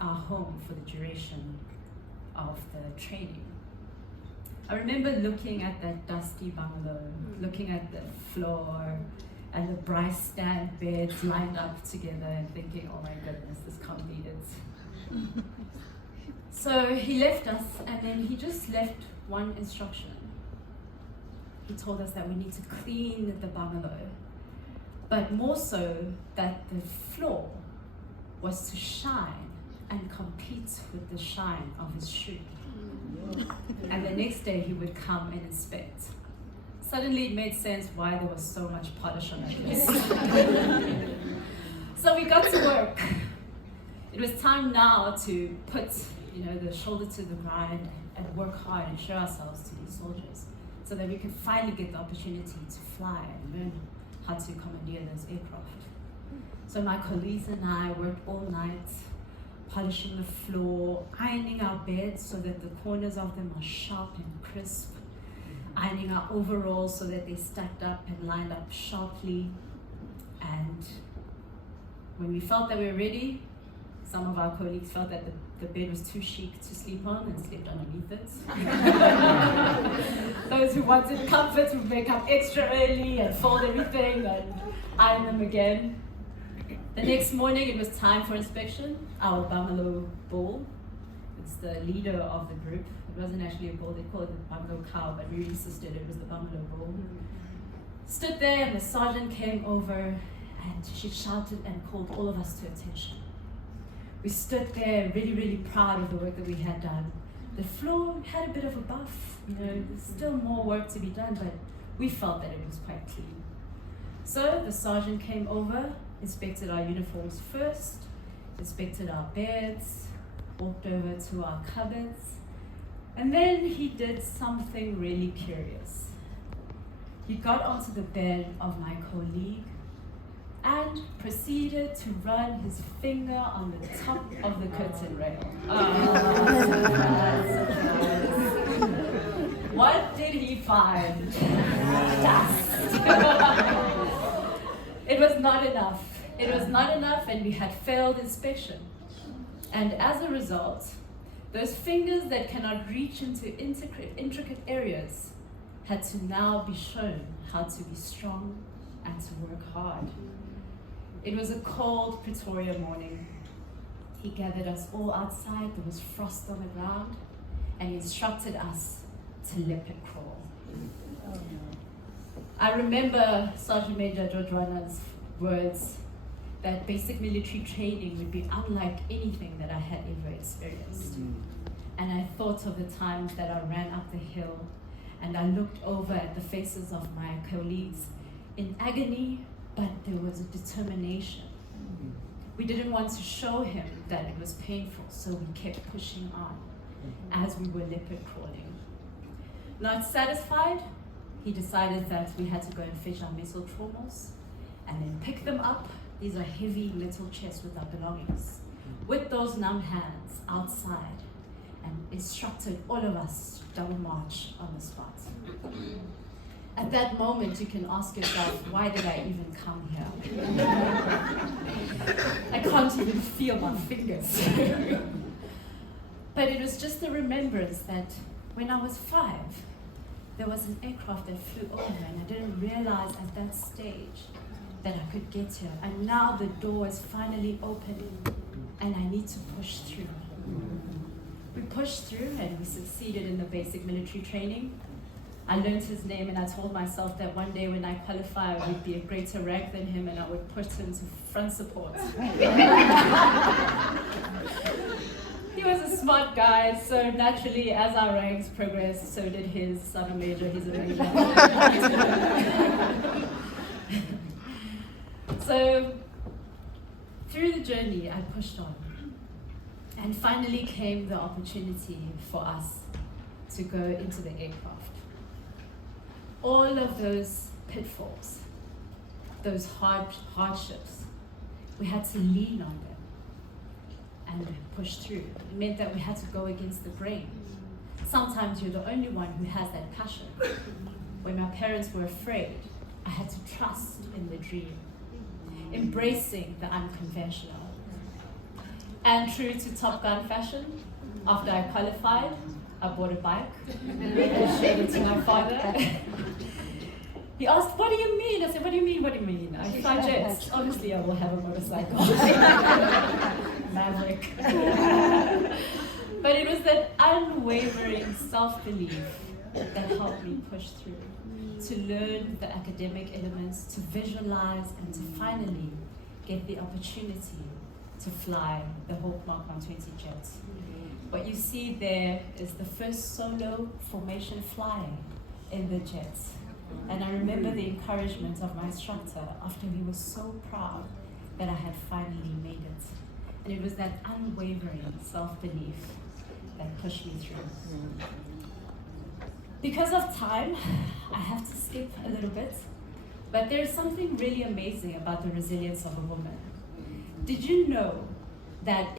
our home for the duration of the training. I remember looking at that dusty bungalow, looking at the floor and the Bryce stand beds lined up together and thinking, oh my goodness, this can't be it. So he left us, and then he just left one instruction. He told us that we need to clean the bungalow, but more so that the floor was to shine and compete with the shine of his shoe. And the next day he would come and inspect. Suddenly it made sense why there was so much polish on our place. So we got to work. It was time now to put, the shoulder to the grind and work hard and show ourselves to these soldiers, so that we could finally get the opportunity to fly and learn how to commandeer those aircraft. So my colleagues and I worked all night, polishing the floor, ironing our beds so that the corners of them are sharp and crisp, ironing our overalls so that they stacked up and lined up sharply. And when we felt that we were ready, some of our colleagues felt that the bed was too chic to sleep on and slept underneath it. Those who wanted comfort would wake up extra early and fold everything and iron them again. The next morning it was time for inspection. Our bungalow bull, it's the leader of the group. It wasn't actually a bull, they called it the bungalow cow, but we insisted it was the bungalow bull. Stood there and the sergeant came over and she shouted and called all of us to attention. We stood there really, really proud of the work that we had done. The floor had a bit of a buff, there's still more work to be done, but we felt that it was quite clean. So the sergeant came over, inspected our uniforms first, inspected our beds, walked over to our cupboards, and then he did something really curious. He got onto the bed of my colleague and proceeded to run his finger on the top of the curtain rail. What did he find? Dust. It was not enough. It was not enough, and we had failed inspection. And as a result, those fingers that cannot reach into intricate areas had to now be shown how to be strong and to work hard. It was a cold Pretoria morning. He gathered us all outside, there was frost on the ground, and he instructed us to leopard crawl. Oh, no. I remember Sergeant Major Jodwana's words that basic military training would be unlike anything that I had ever experienced. And I thought of the times that I ran up the hill and I looked over at the faces of my colleagues in agony, but there was a determination. We didn't want to show him that it was painful, so we kept pushing on as we were leopard crawling. Not satisfied, he decided that we had to go and fetch our missile traumas and then pick them up. These are heavy metal chests with our belongings. With those numb hands outside, and instructed all of us to double march on the spot. At that moment, you can ask yourself, why did I even come here? I can't even feel my fingers. But it was just a remembrance that when I was 5, there was an aircraft that flew over, and I didn't realize at that stage that I could get here. And now the door is finally opening, and I need to push through. We pushed through and we succeeded in the basic military training. I learned his name, and I told myself that one day when I qualify, I would be a greater rank than him, and I would put him to front support. He was a smart guy, so naturally, as our ranks progressed, so did his. I'm a major, he's a major. So, through the journey, I pushed on. And finally came the opportunity for us to go into the aircraft. All of those pitfalls, those hardships, we had to lean on them and push through. It meant that we had to go against the grain. Sometimes you're the only one who has that passion. When my parents were afraid, I had to trust in the dream, embracing the unconventional. And true to Top Gun fashion, after I qualified, I bought a bike and showed it to my father. He asked, "What do you mean?" I said, "What do you mean? What do you mean? I fly jets. Obviously, I will have a motorcycle." Maverick. But it was that unwavering self-belief that helped me push through, to learn the academic elements, to visualize, and to finally get the opportunity to fly the Hawk Mark 120 jet. What you see there is the first solo formation flying in the jet. And I remember the encouragement of my instructor after he was so proud that I had finally made it. And it was that unwavering self-belief that pushed me through. Because of time, I have to skip a little bit, but there's something really amazing about the resilience of a woman. Did you know that